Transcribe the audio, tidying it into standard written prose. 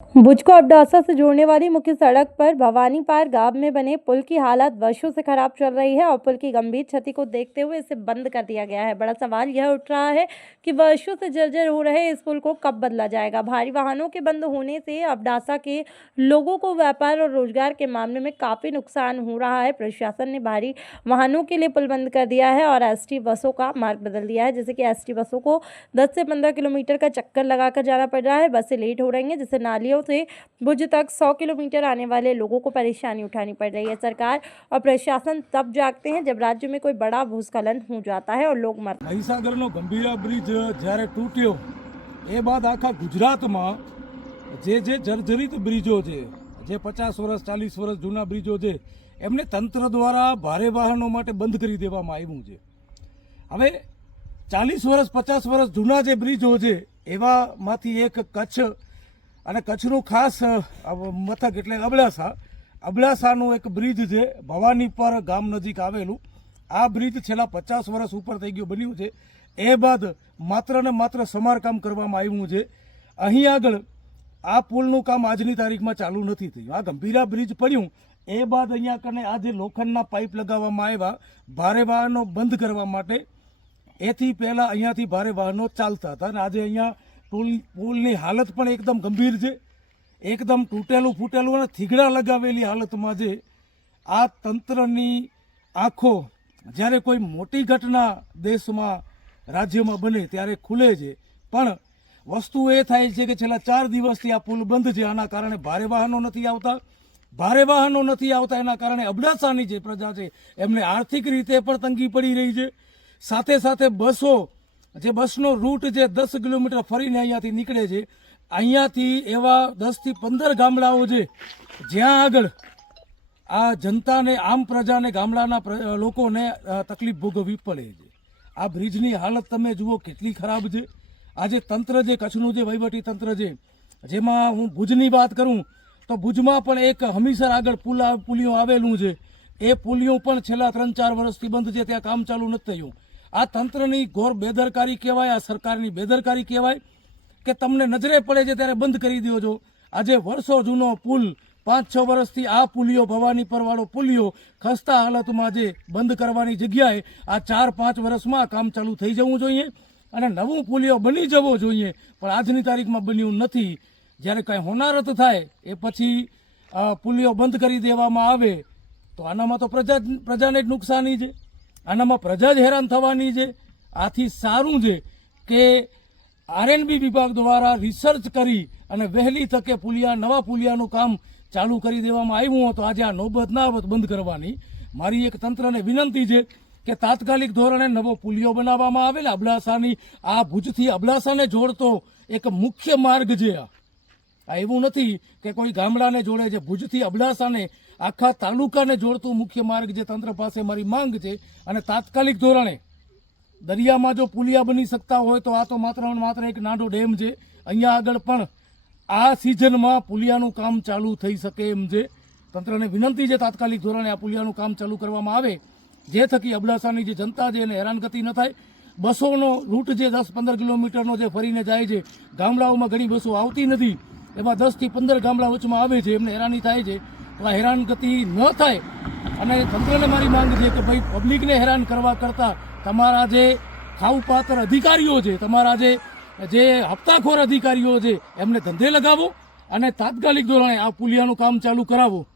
भुज को अब्डासा से जोड़ने वाली मुख्य सड़क पर भवानीपार गांव में बने पुल की हालत वर्षों से खराब चल रही है और पुल की गंभीर क्षति को देखते हुए इसे बंद कर दिया गया है। बड़ा सवाल यह उठ रहा है कि वर्षों से जर्जर हो रहे इस पुल को कब बदला जाएगा। भारी वाहनों के बंद होने से अब्डासा के लोगों को व्यापार और रोजगार के मामले में काफी नुकसान हो रहा है। प्रशासन ने भारी वाहनों के लिए पुल बंद कर दिया है और एसटी बसों का मार्ग बदल दिया है, जैसे कि एसटी बसों को 10 से 15 किलोमीटर का चक्कर लगाकर जाना पड़ रहा है। बसें लेट हो रही हैं, जिससे नालियों से भुज तक 100 किलोमीटर आने वाले लोगों को परेशानी उठानी पड़ रही है। सरकार और प्रशासन तब जागते हैं जब राज्य में कोई बड़ा भूस्खलन हो जाता है और लोग मरते हैं। મહીસાગરનો ગંભીરા બ્રિજ જ્યારે તૂટ્યો એ બાદ આખા ગુજરાતમાં જે જર્જરિત બ્રિજો છે, જે 50 વર્ષ 40 વર્ષ જૂના બ્રિજો છે, એમને તંત્ર દ્વારા ભારે વાહનો માટે બંધ કરી દેવામાં આવ્યું છે। હવે 40 વર્ષ 50 વર્ષ જૂના જે બ્રિજો છે એવામાંથી એક કચ્છ અને કચ્છનું ખાસ મથક એટલે અબડાસાનું એક બ્રિજ છે, ભવાનીપર ગામ નજીક આવેલું। આ બ્રિજ છેલ્લા 50 વર્ષ ઉપર થઈ ગયું બન્યું છે। એ બાદ માત્ર ને માત્ર સમારકામ કરવામાં આવ્યું છે। અહીં આગળ આ પુલનું કામ આજની તારીખમાં ચાલુ નથી થયું। આ ગંભીરા બ્રિજ પડ્યું એ બાદ અહીંયા કને આ જે લોખંડના પાઇપ લગાવવામાં આવ્યા ભારે વાહનો બંધ કરવા માટે, એથી પહેલા અહીંયાથી ભારે વાહનો ચાલતા હતા અને આજે અહીંયા પુલની હાલત પણ એકદમ ગંભીર છે, એકદમ તૂટેલું ફૂટેલું અને થીગડા લગાવેલી હાલતમાં છે। આ તંત્રની આંખો જ્યારે કોઈ મોટી ઘટના દેશમાં રાજ્યમાં બને ત્યારે ખુલે છે, પણ વસ્તુ એ થાય છે કે છેલ્લા 4 દિવસથી આ પુલ બંધ છે। આના કારણે ભારે વાહનો નથી આવતા એના કારણે અબડાસાની જે પ્રજા છે એમને આર્થિક રીતે પણ તંગી પડી રહી છે। સાથે સાથે બસો જે બસનો રૂટ જે 10 કિલોમીટર ફરીને અહીંયાથી નીકળે છે, અહીંયાથી એવા 10 થી 15 ગામડાઓ છે જ્યાં આગળ આ જનતાને આમ પ્રજાને ગામડાના લોકોને તકલીફ ભોગવવી પડે છે। આ બ્રિજની હાલત તમે જુઓ કેટલી ખરાબ છે। આજે તંત્ર જે કચ્છનું જે વહીવટી તંત્ર છે, જેમાં હું ભુજની વાત કરું તો ભુજમાં પણ એક હમીસર આગળ પુલિયો આવેલું છે, એ પુલિયો પણ છેલ્લા 3-4 વર્ષથી બંધ છે, ત્યાં કામ ચાલુ નથી થયું। આ તંત્રની ઘોર બેદરકારી કહેવાય, આ સરકારની બેદરકારી કહેવાય કે તમને નજરે પડે છે ત્યારે બંધ કરી દો છો। આજે વર્ષો જૂનો પુલ 5-6 વર્ષથી આ પુલિયો ભવાનીપર વાળો પુલિયો ખસ્તા હાલતમાં છે, બંધ કરવાની જગ્યાએ આ 4-5 વર્ષમાં કામ ચાલુ થઈ જવું જોઈએ અને નવું પુલિયો બની જવો જોઈએ, પણ આજની તારીખમાં બન્યું નથી। જ્યારે કંઈ હોનારત થાય એ પછી પુલિયો બંધ કરી દેવામાં આવે તો આનામાં તો પ્રજાને જ નુકસાની છે, આનામાં પ્રજા જ હેરાન થવાની છે। આથી સારું છે કે આરએનબી વિભાગ દ્વારા રિસર્ચ કરી અને વહેલી તકે નવા પુલિયાનું કામ ચાલુ કરી દેવામાં આવ્યું હોત તો આજે આ નોબત ના આવત બંધ કરવાની। મારી એક તંત્રને વિનંતી છે કે તાત્કાલિક ધોરણે નવો પુલિયો બનાવવામાં આવે ને અબડાસાની આ ભુજથી અબડાસાને જોડતો એક મુખ્ય માર્ગ છે। આ એવું નથી કે કોઈ ગામડાને જોડે છે, ભુજથી અબડાસાને આખા તાલુકાને જોડતું મુખ્ય માર્ગ જે તંત્ર પાસે મારી માંગ છે અને તાત્કાલિક ધોરણે દરિયામાં જો પુલિયા બની શકતા હોય તો આ તો માત્ર ને માત્ર એક નાનો ડેમ છે, અહીંયા આગળ પણ આ સિઝનમાં પુલિયાનું કામ ચાલુ થઈ શકે એમ છે। તંત્રને વિનંતી છે તાત્કાલિક ધોરણે આ પુલિયાનું કામ ચાલુ કરવામાં આવે, જે થકી અબડાસાની જે જનતા છે એને હેરાનગતિ ન થાય। બસોનો રૂટ જે 10-15 કિલોમીટરનો જે ફરીને જાય છે, ગામડાઓમાં ઘણી બસો આવતી નથી, એમાં 10 થી 15 ગામડા વચમાં આવે છે, એમને હેરાની થાય છે। તો આ હેરાનગતિ ન થાય અને તંત્રને મારી માંગ છે કે ભાઈ પબ્લિકને હેરાન કરવા કરતાં તમારા જે ખાવપાત્ર અધિકારીઓ છે, તમારા જે હપ્તાખોર અધિકારીઓ છે એમને ધંધે લગાવો અને તાત્કાલિક ધોરણે આ પુલિયાનું કામ ચાલુ કરાવો।